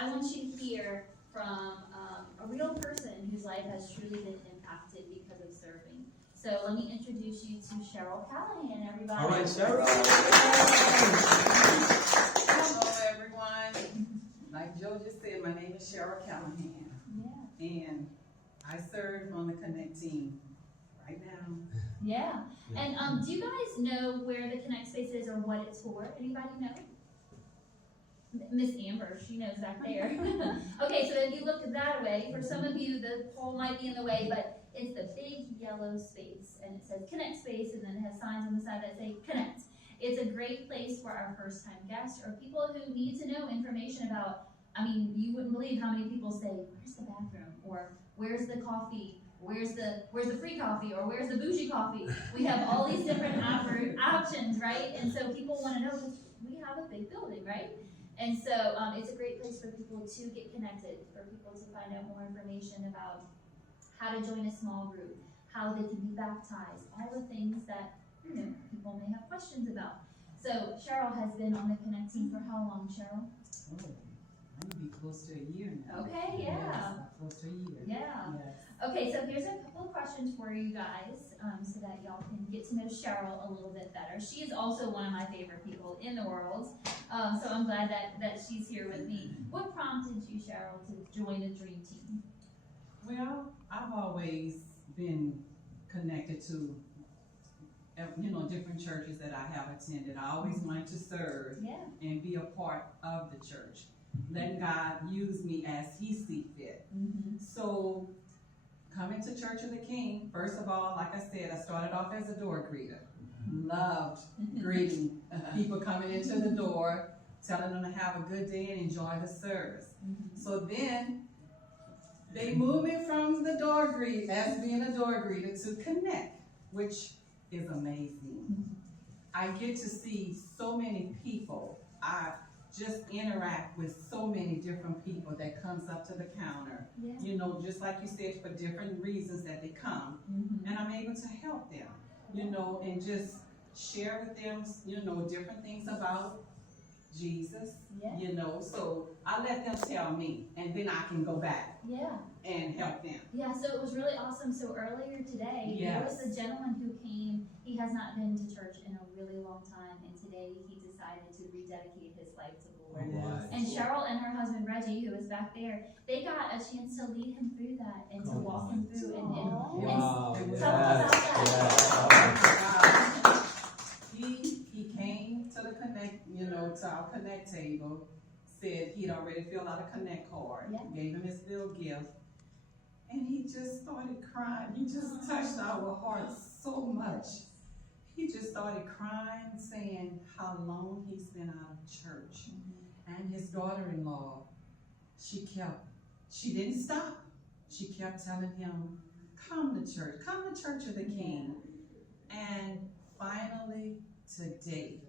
I want you to hear from a real person whose life has truly been impacted because of serving. So let me introduce you to Cheryl Callahan, everybody. All right, Cheryl. Hello, everyone. Like Joe just said, my name is Cheryl Callahan. Yeah. And I serve on the Connect team right now. Yeah. And do you guys know where the Connect Space is or what it's for? Anybody know? Miss Amber, she knows back there. Okay, so if you look that way, for some of you, the pole might be in the way, but it's the big yellow space, and it says Connect Space, and then it has signs on the side that say Connect. It's a great place for our first-time guests or people who need to know information about, I mean, you wouldn't believe how many people say, where's the bathroom? Or where's the coffee? Where's the free coffee? Or where's the bougie coffee? We have all these different options, right? And so people want to know, because we have a big building, right? And so it's a great place for people to get connected, for people to find out more information about how to join a small group, how they can be baptized, all the things that people may have questions about. So Cheryl has been on the Connect team for how long, Cheryl? Oh, I'm gonna be close to a year now. Okay, yeah. Yes, close to a year. Yeah. Yes. Okay, so here's a couple of questions for you guys so that y'all can get to know Cheryl a little bit better. She is also one of my favorite people in the world, so I'm glad that she's here with me. What prompted you, Cheryl, to join the Dream Team? Well, I've always been connected to, different churches that I have attended. I always wanted to serve and be a part of the church. Letting God use me as He see fit. So, coming to Church of the King, first of all, like I said, I started off as a door greeter. Loved greeting people coming into the door, telling them to have a good day and enjoy the service. So then, they moved me from the door greet, as being a door greeter, to Connect, which is amazing. I get to see so many people. I just interact with so many different people that comes up to the counter, just like you said, for different reasons that they come, and I'm able to help them, and just share with them, different things about Jesus, so I let them tell me, and then I can go back and help them. Yeah, so it was really awesome. So earlier today, there was a gentleman who came. He has not been to church in a really long time, and today he decided to rededicate his life to the Lord. And Cheryl and her husband Reggie, who is back there, they got a chance to lead him through that and to walk him through and tell us about that. He came to the Connect, to our Connect table, said he'd already filled out a Connect card, gave him his little gift, and he just started crying. He just touched our hearts so much. He just started crying, saying how long he's been out of church. And his daughter-in-law, she didn't stop. She kept telling him, come to church of the King. And finally, today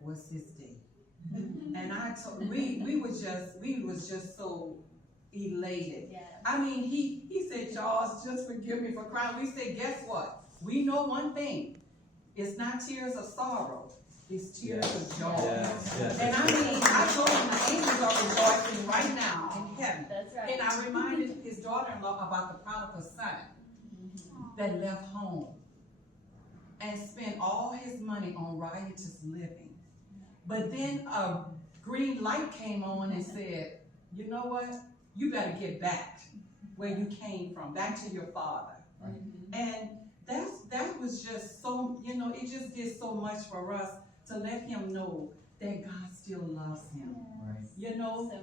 was his day. And we was just so elated. I mean, he said, Charles, just forgive me for crying. We said, guess what? We know one thing. It's not tears of sorrow. It's tears of joy. And I mean, I told him the angels are rejoicing right now in heaven. That's right. And I reminded his daughter-in-law about the prodigal son that left home and spent all his money on riotous living. But then a green light came on and said, you know what? You better get back where you came from, back to your father. And that was just so, it just did so much for us to let him know that God still loves him.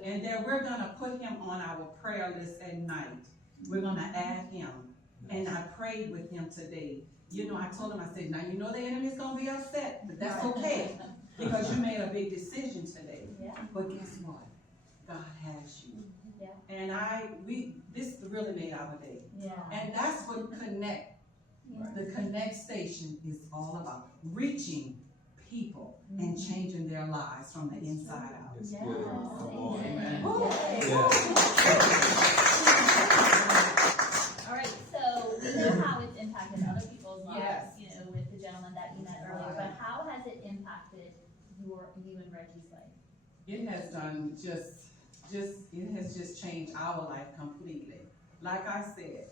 And that we're going to put him on our prayer list at night. We're going to add him. And I prayed with him today. I told him, I said, now the enemy's going to be upset, but that's okay. Because you made a big decision today. But guess what? God has you. And this really made our day. And that's what the Connect station is all about. Reaching people and changing their lives from the inside out. It's good. Come on. Amen. All right, so we know how it's impacted other people's lives, with the gentleman that you met earlier, but how has it impacted you and Reggie's life? It has done it has just changed our life completely. Like I said,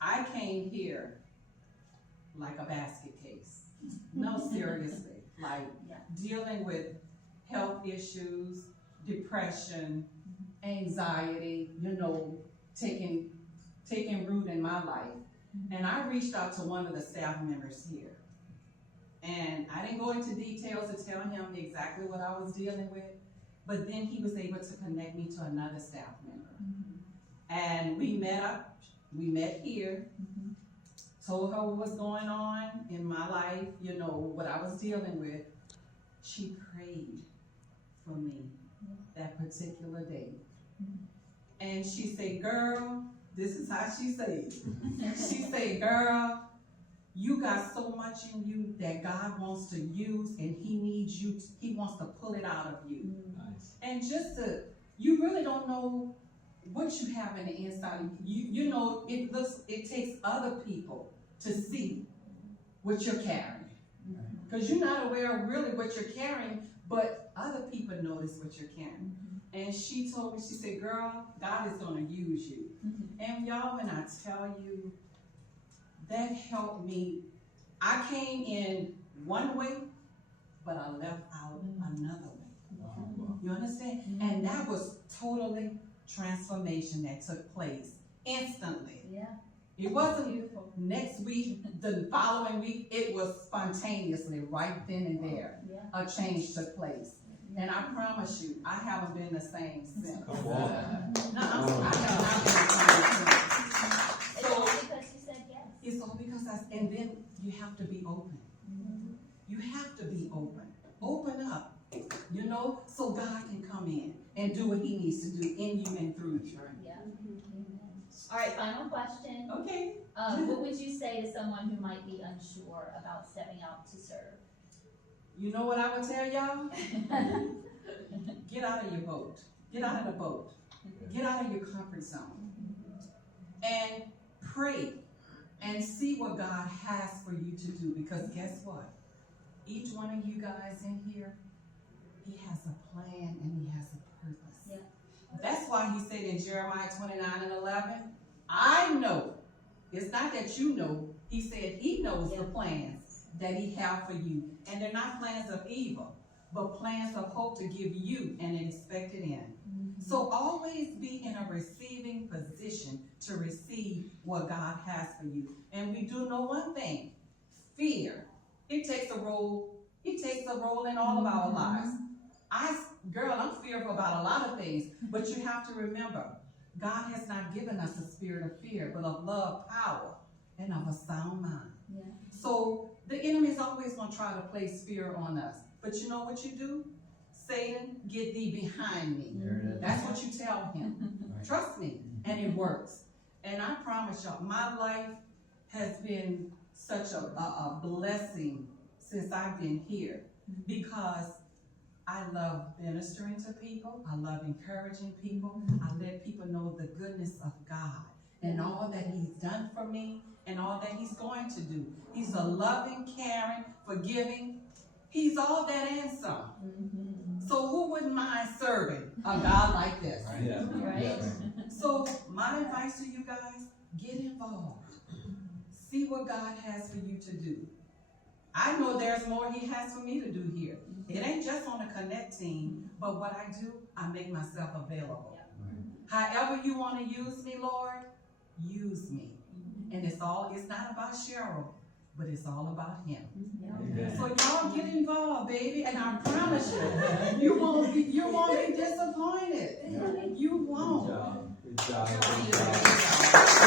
I came here like a basket case. No, seriously, like dealing with health issues, depression, anxiety, taking root in my life. And I reached out to one of the staff members here. And I didn't go into details to tell him exactly what I was dealing with, but then he was able to connect me to another staff member. And we met here, told her what was going on in my life, what I was dealing with. She prayed for me that particular day. And she said, girl, this is how she said it. She said, girl, you got so much in you that God wants to use, and he needs you, he wants to pull it out of you. Nice. And you really don't know what you have in the inside of you. It takes other people to see what you're carrying. Because you're not aware of really what you're carrying, but other people notice what you're carrying. And she told me, she said, girl, God is going to use you. And y'all, when I tell you, that helped me. I came in one way, but I left out another way. Wow. You understand? And that was totally transformation that took place instantly. Yeah. It wasn't beautiful. Next week, the following week, it was spontaneously right then and there. Yeah. A change took place. And I promise you, I haven't been the same since. Come on. I have not been the same since. It's all because you said yes. It's all because and then you have to be open. You have to be open. Open up, so God can come in and do what he needs to do in you and through you. Yeah. All right, final question. Okay. What would you say to someone who might be unsure about stepping out to serve? You know what I would tell y'all? Get out of your boat. Get out of the boat. Get out of your comfort zone. And pray and see what God has for you to do. Because guess what? Each one of you guys in here, he has a plan and he has a purpose. Yeah. That's why he said in Jeremiah 29:11, I know. It's not that you know. He said he knows the plans that he has for you. And they're not plans of evil, but plans of hope to give you an expected end. So always be in a receiving position to receive what God has for you. And we do know one thing, fear. It takes a role in all of our lives. I'm fearful about a lot of things, but you have to remember, God has not given us a spirit of fear, but of love, power, and of a sound mind. Yeah. So the enemy is always going to try to place fear on us. But you know what you do? Satan, get thee behind me. That's what you tell him. Right. Trust me. And it works. And I promise y'all, my life has been such a blessing since I've been here, because I love ministering to people. I love encouraging people. I let people know the goodness of God and all that he's done for me and all that he's going to do. He's a loving, caring, forgiving. He's all that and some. So who wouldn't mind serving a God like this? Right. Yeah. Right. Yeah. So my advice to you guys, get involved. See what God has for you to do. I know there's more he has for me to do here. It ain't just on the Connect team, but what I do, I make myself available. However you want to use me, Lord, use me. And it's not about Cheryl, but it's all about him. Amen. So y'all get involved, baby, and I promise you, you won't be disappointed. You won't. Good job. Good job. Good job.